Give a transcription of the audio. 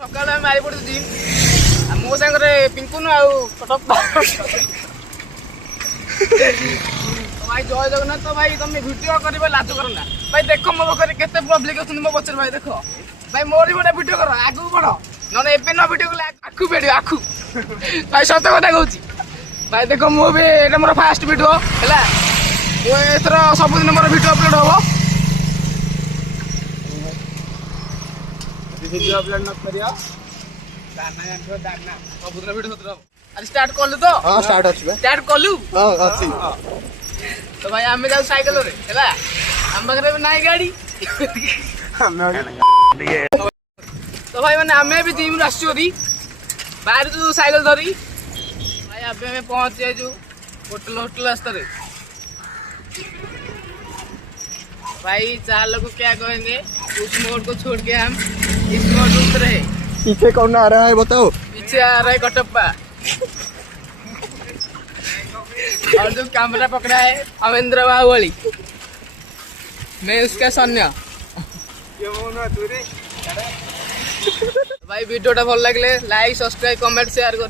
सकाल मारी पड़ू जिम मो सागर पिंकुन आउ कटक भाई जय जगन्नाथ। तो भाई तुम भिडियो कर लाज करना भाई देख मो पाखे केते पब्लिक अच्छे मो पचर भाई देख भाई मोर गोटे भिडियो कर आगू बढ़ नहे एवं न भिडियो कले आखु भेड़ आखु भाई सत कथा कहूँ भाई देख मुझे मोर फास्ट भिडियो है एथर सबुदिन मोर भिडियो अपलोड हम भिडियो अपलोड न करियो सबुदिन भिडियो सतर आज स्टार्ट कलु तो हां स्टार्ट अछि स्टार्ट कलु हां अछि तो भाई आमे जाऊ साइकिल रे हैला हम बगरे में नाई गाड़ी तो भाई माने आमे भी जिम आसुरी बाहर जो साइकिल धरी भाई अबे हमें पहुंच जाए जो होटल रास्ते रे भाई 4 लोग क्या कहेंगे उस मोड़ को छोड़ के हम इस मोड़ पर उतरे। पीछे कौन आ रहा है बताओ? पीछे आ रहा है कटप्पा और जो कैमरा पकड़ा है अमेंद्र बाहुबली मैं उसका सैन्य। भाई वीडियोटा भल लगे लाइक सब्सक्राइब कमेंट शेयर कर।